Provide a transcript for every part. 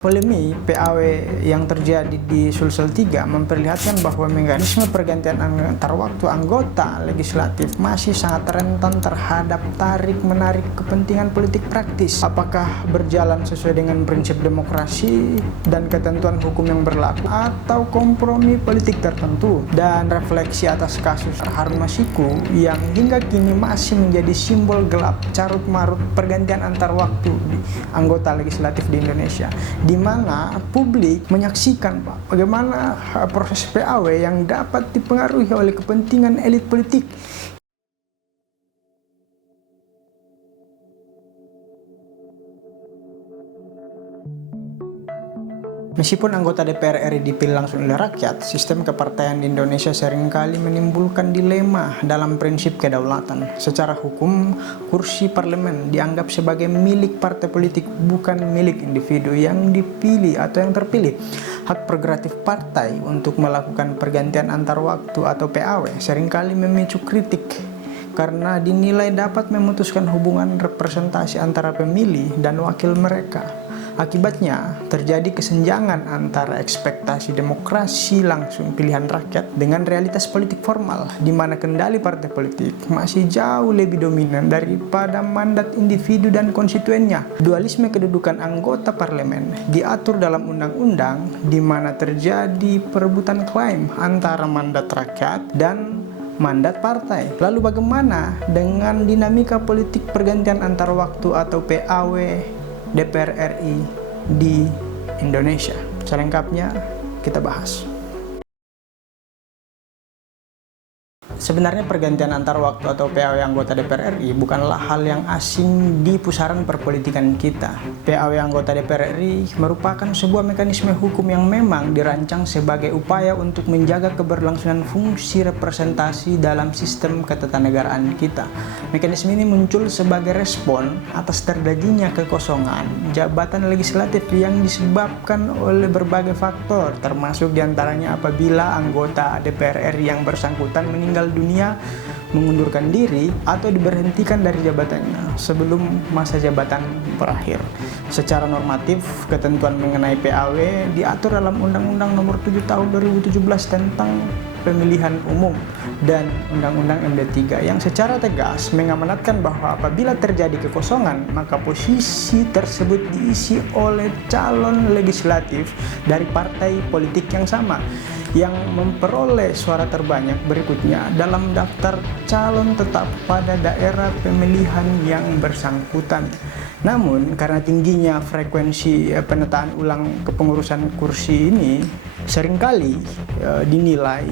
Polemik PAW yang terjadi di Sulsel 3 memperlihatkan bahwa mekanisme pergantian antar waktu anggota legislatif masih sangat rentan terhadap tarik-menarik kepentingan politik praktis. Apakah berjalan sesuai dengan prinsip demokrasi dan ketentuan hukum yang berlaku, atau kompromi politik tertentu? Dan refleksi atas kasus Harun Masiku yang hingga kini masih menjadi simbol gelap carut-marut pergantian antar waktu di anggota legislatif di Indonesia, di mana publik menyaksikan bagaimana proses PAW yang dapat dipengaruhi oleh kepentingan elit politik. Meskipun anggota DPR RI dipilih langsung oleh rakyat, sistem kepartaian di Indonesia seringkali menimbulkan dilema dalam prinsip kedaulatan. Secara hukum, kursi parlemen dianggap sebagai milik partai politik, bukan milik individu yang dipilih atau yang terpilih. Hak prerogatif partai untuk melakukan pergantian antar waktu atau PAW seringkali memicu kritik karena dinilai dapat memutuskan hubungan representasi antara pemilih dan wakil mereka. Akibatnya, terjadi kesenjangan antara ekspektasi demokrasi langsung pilihan rakyat dengan realitas politik formal, di mana kendali partai politik masih jauh lebih dominan daripada mandat individu dan konstituennya. Dualisme kedudukan anggota parlemen diatur dalam undang-undang, di mana terjadi perebutan klaim antara mandat rakyat dan mandat partai. Lalu bagaimana dengan dinamika politik pergantian antar waktu atau PAW DPR RI di Indonesia? Selengkapnya kita bahas. Sebenarnya pergantian antar waktu atau PAW anggota DPR RI bukanlah hal yang asing di pusaran perpolitikan kita. PAW anggota DPR RI merupakan sebuah mekanisme hukum yang memang dirancang sebagai upaya untuk menjaga keberlangsungan fungsi representasi dalam sistem ketatanegaraan kita. Mekanisme ini muncul sebagai respon atas terjadinya kekosongan jabatan legislatif yang disebabkan oleh berbagai faktor, termasuk diantaranya apabila anggota DPR RI yang bersangkutan meninggal dunia, mengundurkan diri, atau diberhentikan dari jabatannya sebelum masa jabatan berakhir. Secara normatif, ketentuan mengenai PAW diatur dalam Undang-Undang Nomor 7 Tahun 2017 tentang Pemilihan Umum dan Undang-Undang MD3 yang secara tegas mengamanatkan bahwa apabila terjadi kekosongan, maka posisi tersebut diisi oleh calon legislatif dari partai politik yang sama yang memperoleh suara terbanyak berikutnya dalam daftar calon tetap pada daerah pemilihan yang bersangkutan. Namun, karena tingginya frekuensi penataan ulang kepengurusan kursi ini seringkali dinilai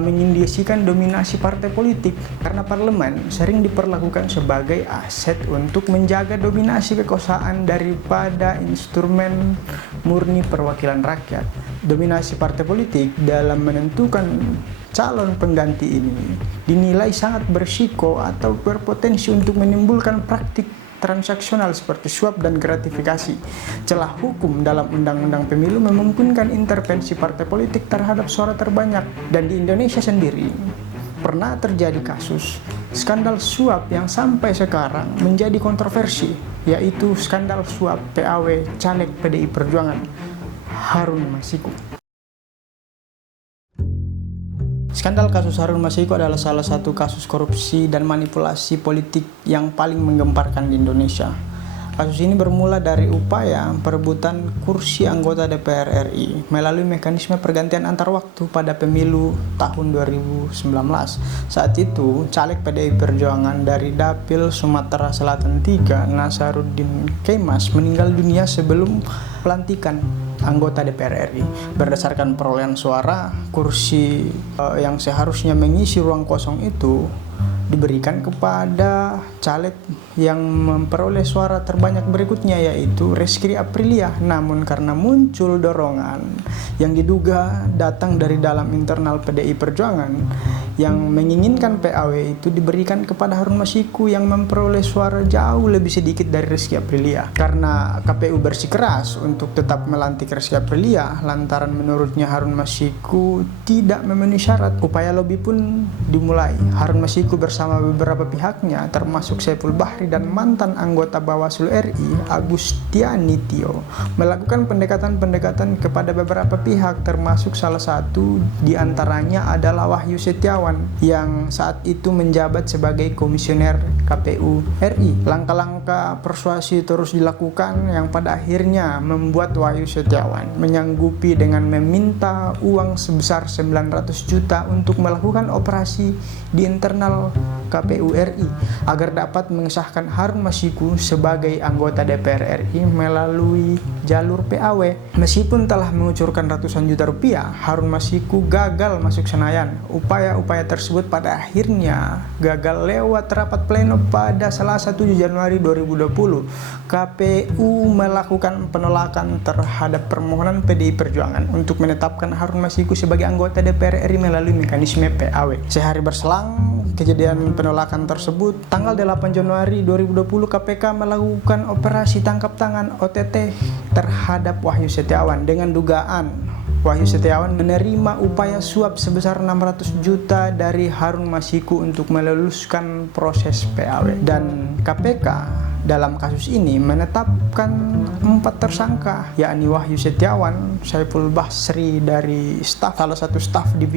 mengindikasikan dominasi partai politik, karena parlemen sering diperlakukan sebagai aset untuk menjaga dominasi kekuasaan daripada instrumen murni perwakilan rakyat. Dominasi partai politik dalam menentukan calon pengganti ini dinilai sangat berisiko atau berpotensi untuk menimbulkan praktik transaksional seperti suap dan gratifikasi. Celah hukum dalam Undang-Undang Pemilu memungkinkan intervensi partai politik terhadap suara terbanyak, dan di Indonesia sendiri pernah terjadi kasus skandal suap yang sampai sekarang menjadi kontroversi, yaitu skandal suap PAW caleg PDI Perjuangan Harun Masiku. Skandal kasus Harun Masiku adalah salah satu kasus korupsi dan manipulasi politik yang paling menggemparkan di Indonesia. Kasus ini bermula dari upaya perebutan kursi anggota DPR RI melalui mekanisme pergantian antar waktu pada pemilu tahun 2019. Saat itu, caleg PDI Perjuangan dari Dapil Sumatera Selatan 3, Nasaruddin Kemas, meninggal dunia sebelum pelantikan anggota DPR RI. Berdasarkan perolehan suara, kursi yang seharusnya mengisi ruang kosong itu diberikan kepada caleg yang memperoleh suara terbanyak berikutnya, yaitu Rizky Aprilia. Namun karena muncul dorongan yang diduga datang dari dalam internal PDI Perjuangan yang menginginkan PAW itu diberikan kepada Harun Masiku yang memperoleh suara jauh lebih sedikit dari Rizky Aprilia. Karena KPU bersikeras untuk tetap melantik Rizky Aprilia lantaran menurutnya Harun Masiku tidak memenuhi syarat, upaya lobi pun dimulai. Harun Masiku bersama beberapa pihaknya termasuk termasuk Saiful Bahri dan mantan anggota Bawaslu RI Agustiani Tio melakukan pendekatan-pendekatan kepada beberapa pihak, termasuk salah satu diantaranya adalah Wahyu Setiawan yang saat itu menjabat sebagai komisioner KPU RI. Langkah-langkah persuasi terus dilakukan yang pada akhirnya membuat Wahyu Setiawan menyanggupi dengan meminta uang sebesar 900 juta untuk melakukan operasi di internal KPU RI agar dapat mengesahkan Harun Masiku sebagai anggota DPR RI melalui jalur PAW. Meskipun telah mengucurkan ratusan juta rupiah, Harun Masiku gagal masuk Senayan. Upaya-upaya tersebut pada akhirnya gagal lewat rapat pleno pada Selasa 7 Januari 2020. KPU melakukan penolakan terhadap permohonan PDI Perjuangan untuk menetapkan Harun Masiku sebagai anggota DPR RI melalui mekanisme PAW. Sehari berselang kejadian penolakan tersebut, tanggal 8 Januari 2020 KPK melakukan operasi tangkap tangan OTT terhadap Wahyu Setiawan dengan dugaan Wahyu Setiawan menerima upaya suap sebesar 600 juta dari Harun Masiku untuk meluluskan proses PAW. Dan KPK dalam kasus ini menetapkan 4 tersangka, yakni Wahyu Setiawan, Saiful Basri dari salah satu staf di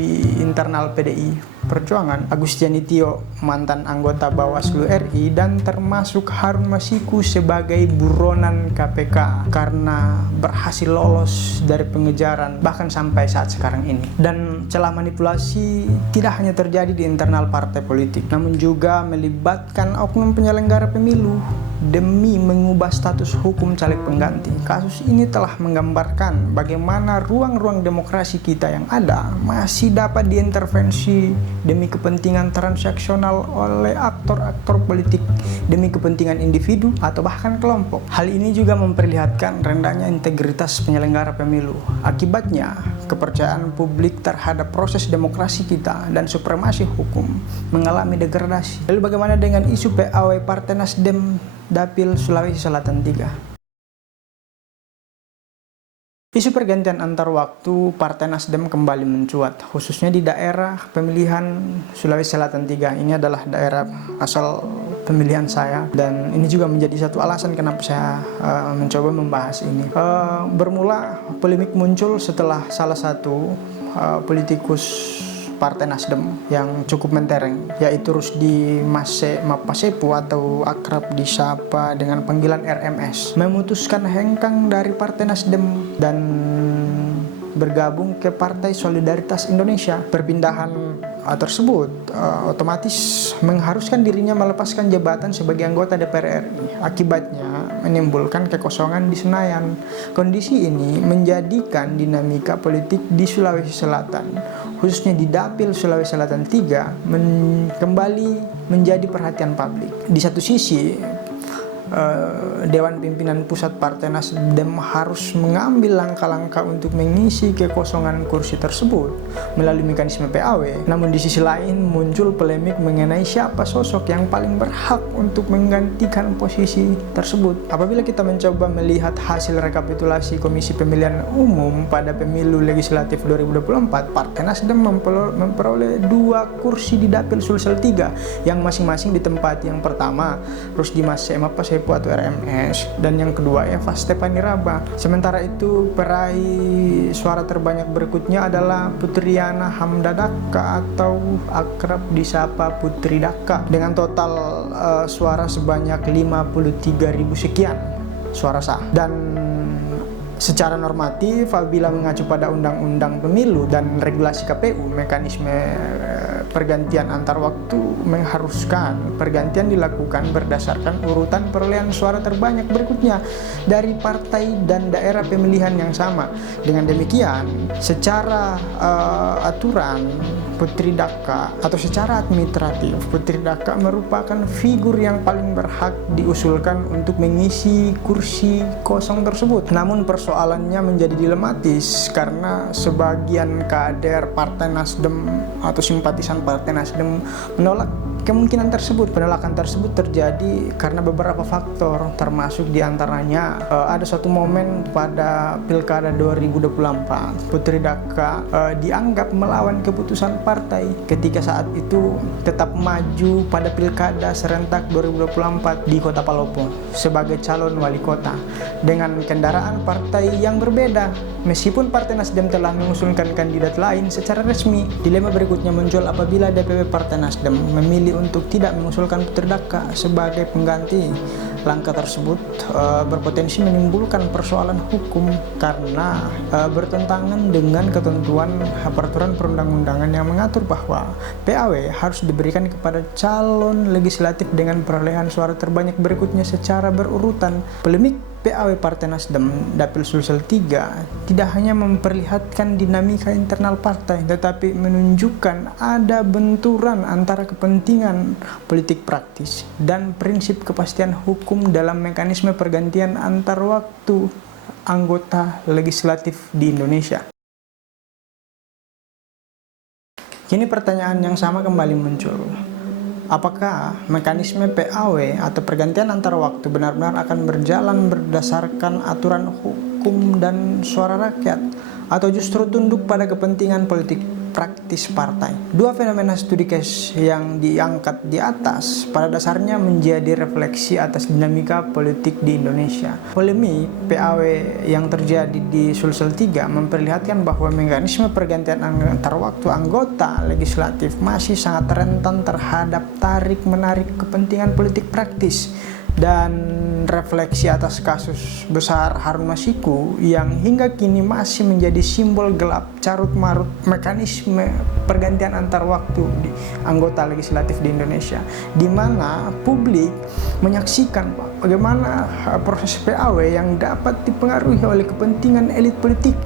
internal PDI Perjuangan, Agustiani Tio, mantan anggota Bawaslu RI, dan termasuk Harun Masiku sebagai buronan KPK karena berhasil lolos dari pengejaran bahkan sampai saat sekarang ini. Dan celah manipulasi tidak hanya terjadi di internal partai politik, namun juga melibatkan oknum penyelenggara pemilu demi mengubah status hukum caleg pengganti. Kasus ini telah menggambarkan bagaimana ruang-ruang demokrasi kita yang ada masih dapat diintervensi demi kepentingan transaksional oleh aktor-aktor politik, demi kepentingan individu atau bahkan kelompok. Hal ini juga memperlihatkan rendahnya integritas penyelenggara pemilu. Akibatnya, kepercayaan publik terhadap proses demokrasi kita dan supremasi hukum mengalami degradasi. Lalu bagaimana dengan isu PAW Partai Nasdem Dapil Sulawesi Selatan 3? Isu pergantian antar waktu Partai Nasdem kembali mencuat, khususnya di daerah pemilihan Sulawesi Selatan 3. Ini adalah daerah asal pemilihan saya, dan ini juga menjadi satu alasan kenapa saya mencoba membahas ini. Bermula polemik muncul setelah salah satu politikus Partai Nasdem yang cukup mentereng, yaitu Rusdi Mapasepu atau akrab disapa dengan panggilan RMS, memutuskan hengkang dari Partai Nasdem dan bergabung ke Partai Solidaritas Indonesia. Perpindahan tersebut otomatis mengharuskan dirinya melepaskan jabatan sebagai anggota DPR RI. Akibatnya menimbulkan kekosongan di Senayan. Kondisi ini menjadikan dinamika politik di Sulawesi Selatan, khususnya di Dapil Sulawesi Selatan 3, kembali menjadi perhatian publik. Di satu sisi, Dewan Pimpinan Pusat Partai Nasdem harus mengambil langkah-langkah untuk mengisi kekosongan kursi tersebut melalui mekanisme PAW. Namun di sisi lain muncul polemik mengenai siapa sosok yang paling berhak untuk menggantikan posisi tersebut. Apabila kita mencoba melihat hasil rekapitulasi Komisi Pemilihan Umum pada Pemilu Legislatif 2024, Partai Nasdem memperoleh 2 kursi di Dapil Sulsel 3 yang masing-masing ditempati. Yang pertama Rusdi Mapasepu atau RMS, dan yang kedua Eva Stefani Raba. Sementara itu peraih suara terbanyak berikutnya adalah Putriana Hamdadaka atau akrab disapa Putri Daka dengan total suara sebanyak 53.000 sekian suara sah. Dan secara normatif, apabila mengacu pada Undang-Undang Pemilu dan regulasi KPU, mekanisme pergantian antar waktu mengharuskan pergantian dilakukan berdasarkan urutan perolehan suara terbanyak berikutnya dari partai dan daerah pemilihan yang sama. Dengan demikian, secara aturan Putri Daka atau secara administratif, Putri Daka merupakan figur yang paling berhak diusulkan untuk mengisi kursi kosong tersebut. Namun persoalannya menjadi dilematis karena sebagian kader Partai Nasdem atau simpatisan Partai Nasdem menolak Kemungkinan tersebut, penolakan tersebut terjadi karena beberapa faktor, termasuk diantaranya ada suatu momen pada Pilkada 2024, Putri Daka dianggap melawan keputusan partai ketika saat itu tetap maju pada Pilkada serentak 2024 di Kota Palopo sebagai calon wali kota dengan kendaraan partai yang berbeda. Meskipun Partai Nasdem telah mengusulkan kandidat lain secara resmi, dilema berikutnya muncul apabila DPP Partai Nasdem memilih untuk tidak mengusulkan Putri Daka sebagai pengganti. Langkah tersebut berpotensi menimbulkan persoalan hukum karena bertentangan dengan ketentuan peraturan perundang-undangan yang mengatur bahwa PAW harus diberikan kepada calon legislatif dengan perolehan suara terbanyak berikutnya secara berurutan. Polemik PAW Partai Nasdem Dapil Sulsel 3 tidak hanya memperlihatkan dinamika internal partai, tetapi menunjukkan ada benturan antara kepentingan politik praktis dan prinsip kepastian hukum dalam mekanisme pergantian antar waktu anggota legislatif di Indonesia. Kini pertanyaan yang sama kembali muncul. Apakah mekanisme PAW atau pergantian antar waktu benar-benar akan berjalan berdasarkan aturan hukum dan suara rakyat, atau justru tunduk pada kepentingan politik praktis partai? Dua fenomena studi case yang diangkat di atas pada dasarnya menjadi refleksi atas dinamika politik di Indonesia. Polemik PAW yang terjadi di Sulsel 3 memperlihatkan bahwa mekanisme pergantian antar waktu anggota legislatif masih sangat rentan terhadap tarik-menarik kepentingan politik praktis, dan refleksi atas kasus besar Harun Masiku yang hingga kini masih menjadi simbol gelap carut-marut mekanisme pergantian antar waktu di anggota legislatif di Indonesia, di mana publik menyaksikan bagaimana proses PAW yang dapat dipengaruhi oleh kepentingan elit politik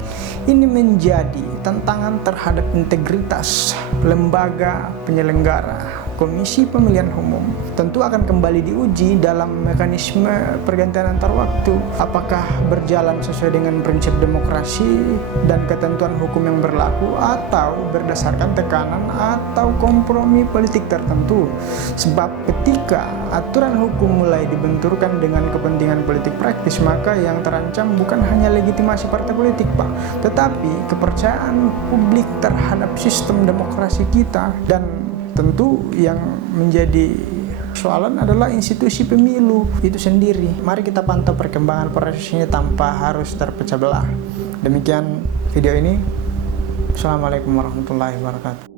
ini menjadi tantangan terhadap integritas lembaga penyelenggara. Komisi Pemilihan Umum tentu akan kembali diuji dalam mekanisme pergantian antar waktu. Apakah berjalan sesuai dengan prinsip demokrasi dan ketentuan hukum yang berlaku, atau berdasarkan tekanan atau kompromi politik tertentu. Sebab ketika aturan hukum mulai dibenturkan dengan kepentingan politik praktis, maka yang terancam bukan hanya legitimasi partai politik, Pak, tetapi kepercayaan publik terhadap sistem demokrasi kita. Dan tentu yang menjadi soalan adalah institusi pemilu itu sendiri. Mari kita pantau perkembangan proses ini tanpa harus terpecah belah. Demikian video ini. Assalamualaikum warahmatullahi wabarakatuh.